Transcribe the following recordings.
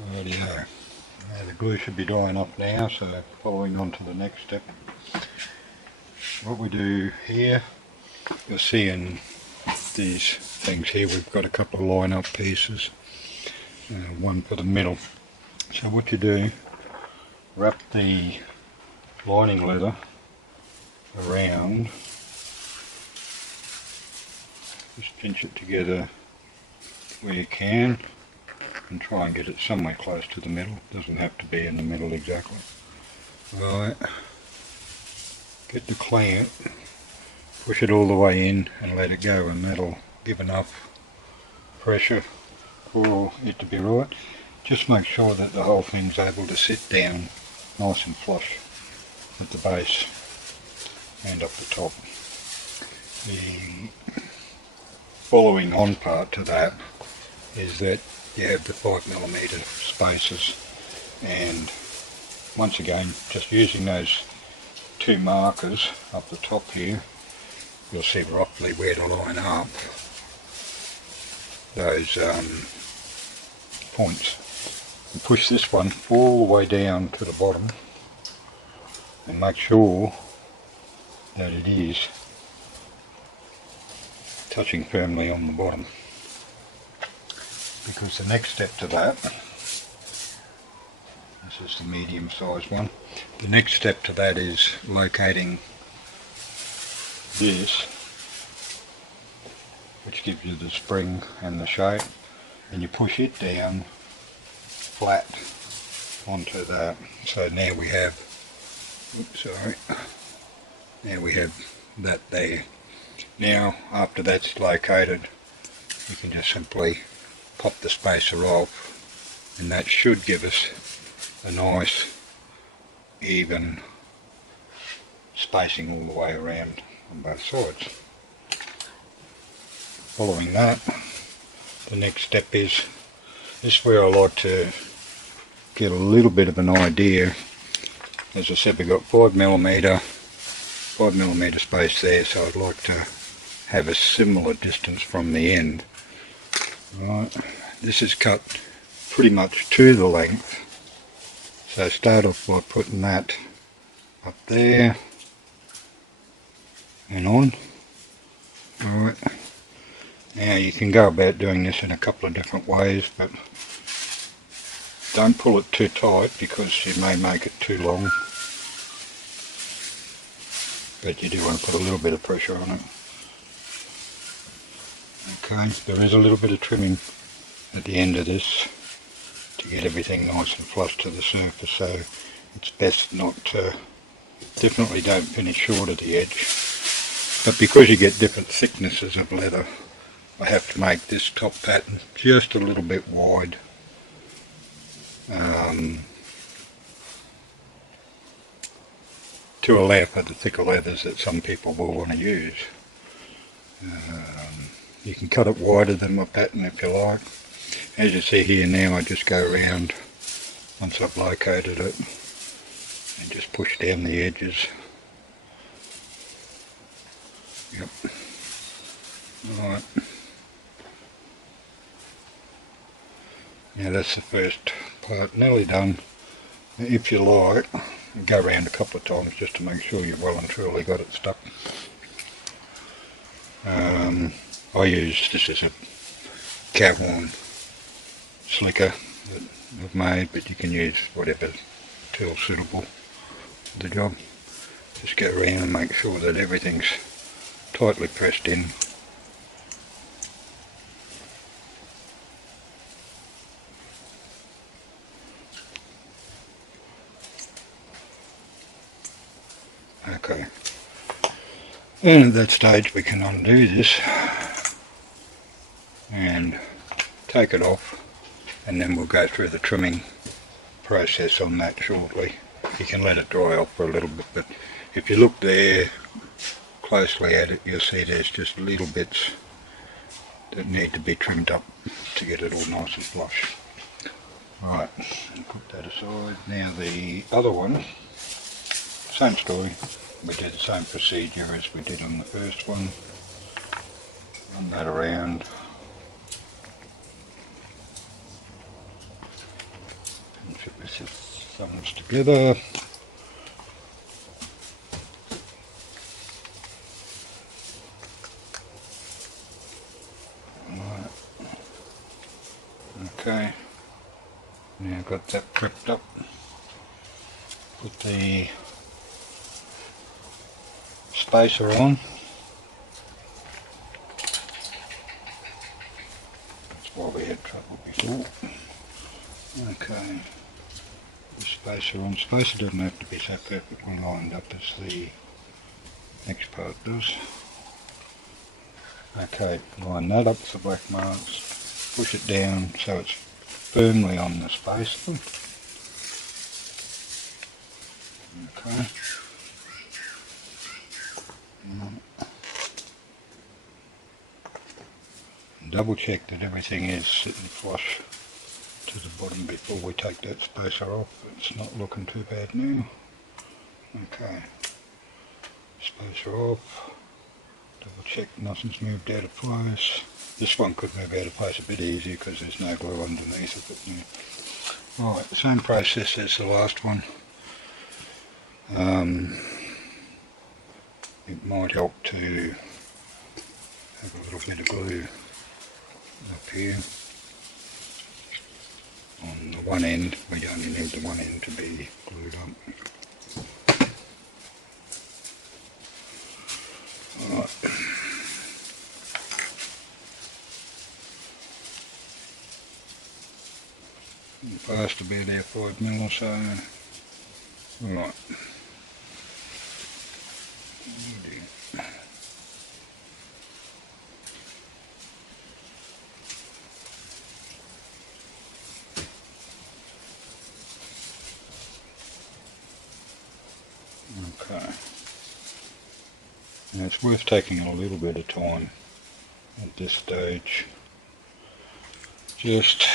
Rightio. Now the glue should be drying off now, so following on to the next step. What we do here, you'll see in these things here, we've got a couple of line up pieces, one for the middle. So what you do, wrap the lining leather around, just pinch it together where you can and try and get it somewhere close to the middle. It doesn't have to be in the middle exactly. Right, get the clamp, push it all the way in and let it go, and that'll give enough pressure for it to be right. Just make sure that the whole thing's able to sit down nice and flush at the base and up the top. The following on part to that is that you have the 5mm spaces, and once again, just using those two markers up the top here, you'll see roughly where to line up those points. And push this one all the way down to the bottom and make sure that it is touching firmly on the bottom, because the next step to that, this is the medium sized one, the next step to that is locating this, which gives you the spring and the shape, and you push it down flat onto that. So now we have, now we have that there. Now after that's located, you can just simply pop the spacer off, and that should give us a nice even spacing all the way around on both sides. Following that, the next step is, this is where I like to get a little bit of an idea. As I said, we've got 5mm space there, so I'd like to have a similar distance from the end. Right, this is cut pretty much to the length, so start off by putting that up there and on. Alright, now you can go about doing this in a couple of different ways, but don't pull it too tight because you may make it too long, but you do want to put a little bit of pressure on it. Okay, there is a little bit of trimming at the end of this to get everything nice and flush to the surface, so it's best not to, definitely don't finish short of the edge. But because you get different thicknesses of leather, I have to make this top pattern just a little bit wide. To allow for the thicker leathers that some people will want to use. You can cut it wider than my pattern if you like. As you see here now, I just go around once I've located it and just push down the edges. Yep. Alright. Now that's the first part, nearly done. If you like, go around a couple of times just to make sure you've well and truly got it stuck. I use, this is a Cat-Worn slicker that I've made, but you can use whatever tool suitable for the job. Just go around and make sure that everything's tightly pressed in. Okay, and at that stage we can undo this and take it off, and then we'll go through the trimming process on that shortly. You can let it dry off for a little bit, but if you look there closely at it, you'll see there's just little bits that need to be trimmed up to get it all nice and flush. Right, put that aside. Now the other one, same story. We do the same procedure as we did on the first one. Run that around. set some of this together. Right. Okay, now I've got that prepped up. Put the spacer on. That's why we had trouble before. Okay, the spacer on. Spacer doesn't have to be so perfectly lined up as the next part does. Okay, line that up with the black marks. Push it down so it's firmly on the spacer. Okay. Double check that everything is sitting flush to the bottom before we take that spacer off. It's not looking too bad now. Okay, spacer off. Double check nothing's moved out of place. This one could move out of place a bit easier because there's no glue underneath of it now. Right, the same process as the last one. It might help to have a little bit of glue up here on the one end. We only need the one end to be glued up. Alright. Past about our 5mm or so. Right. Okay. Now it's worth taking a little bit of time at this stage, just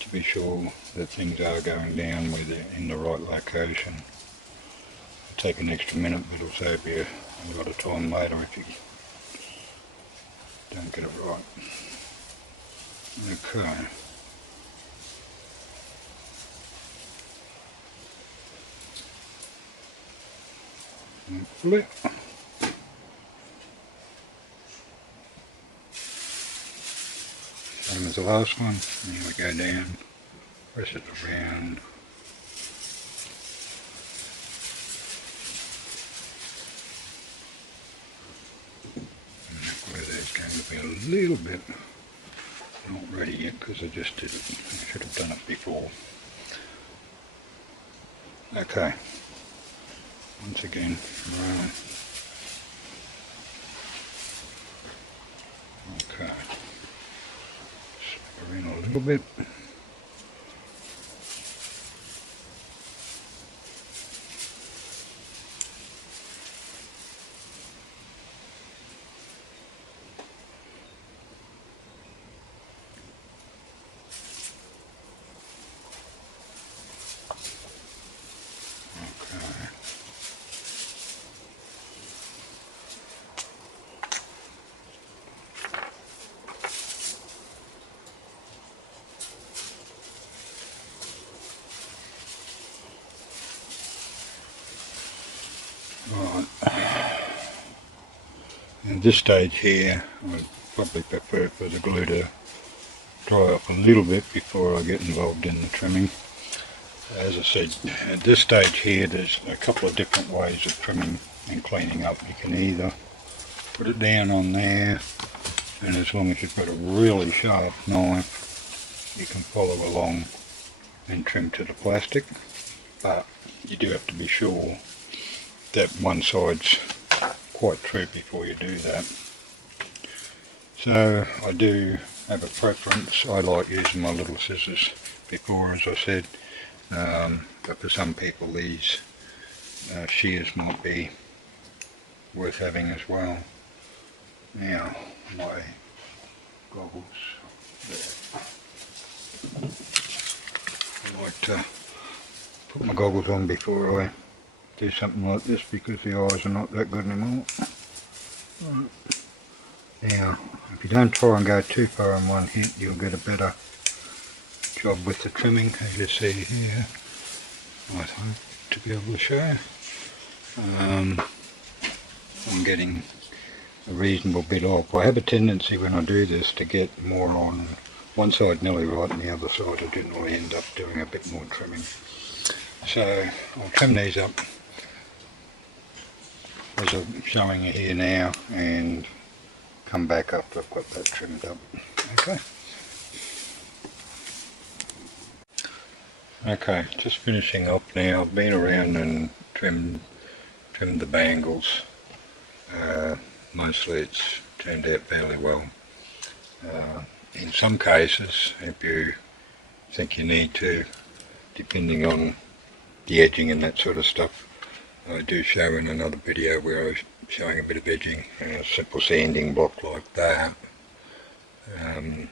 to be sure that things are going down where they're in the right location. It'll take an extra minute, but it'll save you a lot of time later if you don't get it right. Okay. Flip. Same as the last one. Now we go down, press it around. And where there's going to be a little bit not ready yet because I just did it. I should have done it before. Okay. Once again, round. Okay. Slip her in a little bit. Right. At this stage here, I'd probably prefer for the glue to dry off a little bit before I get involved in the trimming. As I said, at this stage here, there's a couple of different ways of trimming and cleaning up. You can either put it down on there, and as long as you've got a really sharp knife, you can follow along and trim to the plastic, but you do have to be sure that one side's quite true before you do that. So I do have a preference. I like using my little scissors before, as I said, but for some people these shears might be worth having as well. Now my goggles there. I like to put my goggles on before I do something like this because the eyes are not that good anymore. Now, if you don't try and go too far in one hit, you'll get a better job with the trimming, as you see here, I hope to be able to show. I'm getting a reasonable bit off. I have a tendency when I do this to get more on one side nearly right and the other side I generally end up doing a bit more trimming. So I'll trim these up as I'm showing you here now and come back after I've got that trimmed up. Okay, just finishing up now. I've been around and trimmed the bangles. Mostly it's turned out fairly well. In some cases, if you think you need to, depending on the edging and that sort of stuff, I do show in another video where I was showing a bit of edging, a simple sanding block like that. See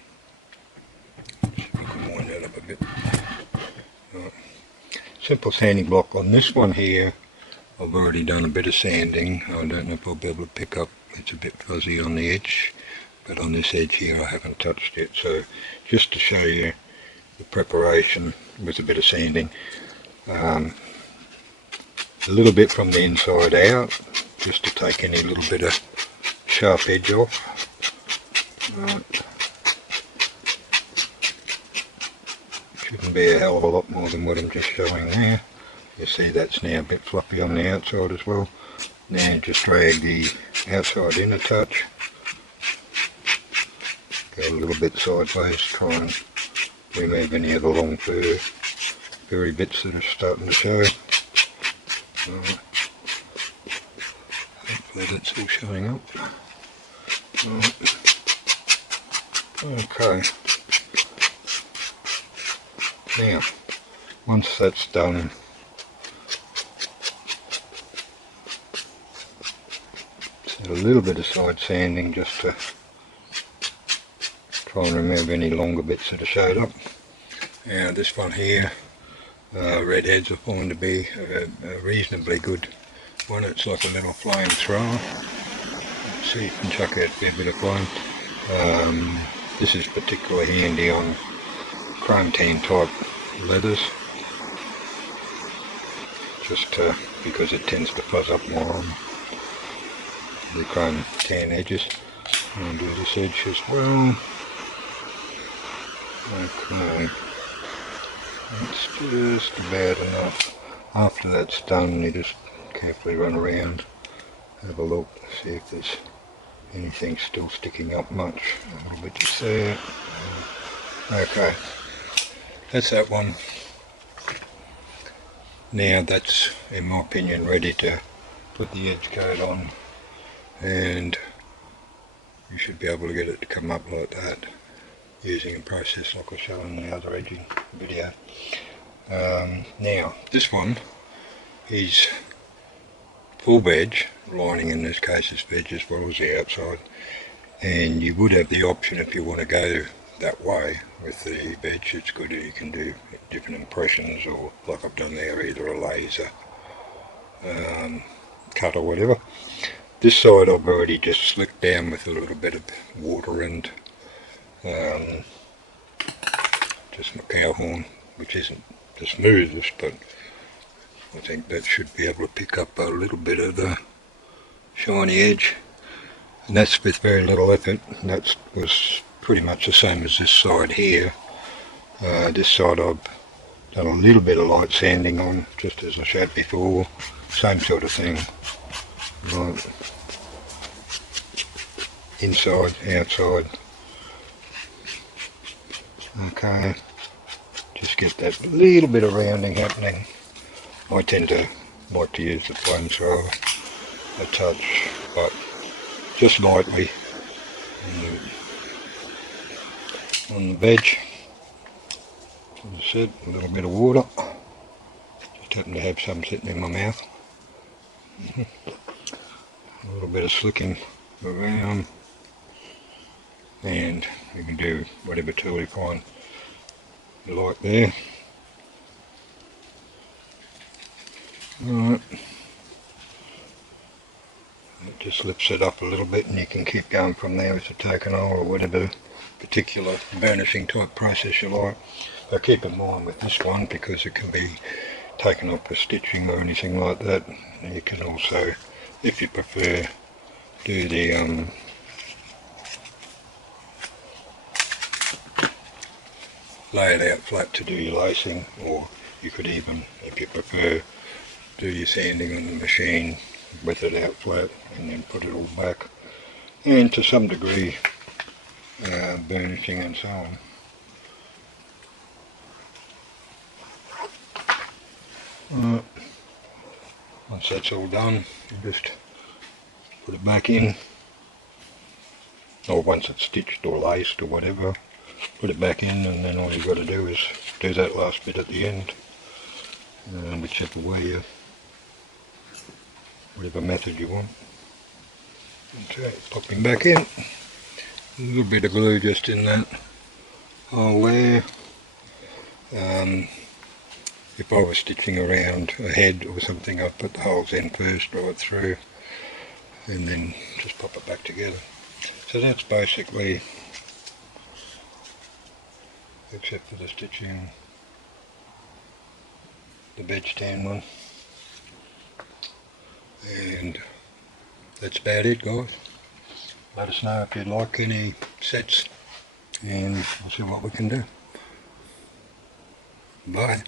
if I can wind that up a bit. Simple sanding block. On this one here, I've already done a bit of sanding. I don't know if I'll be able to pick up, it's a bit fuzzy on the edge, but on this edge here I haven't touched it. So just to show you the preparation with a bit of sanding. A little bit from the inside out, just to take any little bit of sharp edge off. Shouldn't be a hell of a lot more than what I'm just showing there. You see that's now a bit fluffy on the outside as well. Now just drag the outside in a touch. Go a little bit sideways, try and remove any of the long furry bits that are starting to show. Hopefully that's all showing up. Okay. Now, once that's done, a little bit of side sanding just to try and remove any longer bits that are showed up. Now this one here, redheads I find to be a reasonably good one. It's like a little flamethrower. Let's see if you can chuck out a fair bit of flame. This is particularly handy on chrome tan type leathers, just because it tends to fuzz up more on the chrome tan edges. And do this edge as well. Okay, that's just about enough. After that's done, you just carefully run around, have a look, see if there's anything still sticking up much. A little bit just there. Okay, that's that one. Now that's, in my opinion, ready to put the edge coat on, and you should be able to get it to come up like that using a process like I showed in the other edging video. Now this one is full veg, lining in this case is veg as well as the outside, and you would have the option if you want to go that way with the veg. It's good that you can do different impressions, or like I've done there, either a laser cut or whatever. This side I've already just slicked down with a little bit of water and just my cow horn, which isn't the smoothest, but I think that should be able to pick up a little bit of the shiny edge, and that's with very little effort. And that was pretty much the same as this side here. This side I've done a little bit of light sanding on, just as I showed before, same sort of thing. Right. Inside, outside. Okay, just get that little bit of rounding happening. I tend to like to use the flamethrower a touch, but just lightly on the veg. As I said, a little bit of water. Just happen to have some sitting in my mouth. A little bit of slicking around, and you can do whatever tool you find you like there. Alright, it just lifts it up a little bit, and you can keep going from there with a token hole or whatever particular burnishing type process you like. So keep in mind with this one, because it can be taken up with stitching or anything like that. And you can also, if you prefer, do the lay it out flat to do your lacing, or you could even, if you prefer, do your sanding on the machine with it out flat and then put it all back, and to some degree burnishing and so on. Once that's all done, you just put it back in, or once it's stitched or laced or whatever, put it back in, and then all you've got to do is do that last bit at the end, whichever way you, whatever method you want. Okay, pop him back in. A little bit of glue just in that hole there. If I was stitching around a head or something, I'd put the holes in first, right through, and then just pop it back together. So that's basically, except for the stitching, the bed stand one. And that's about it, guys. Let us know if you'd like any sets, and we'll see what we can do. Bye.